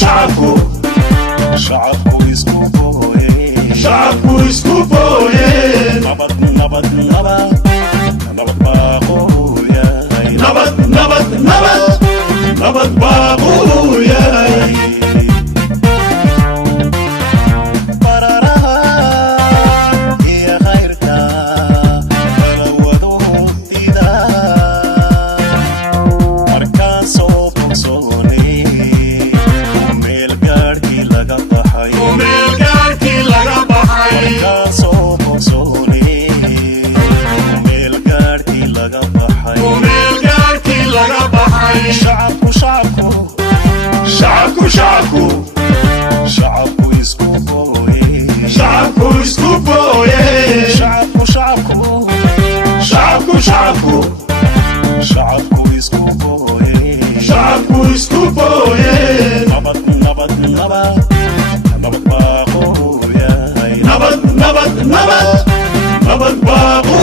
shacabku shacabku isku booye nabad nabad nabad nabad baaquu yahay nabad nabad nabad nabad baaquu yahay shacabku isku booye shacabku isku booye shacabku isku booye shacabku isku booye nabad nabad nabad nabad baaquu yahay nabad nabad nabad nabad baaquu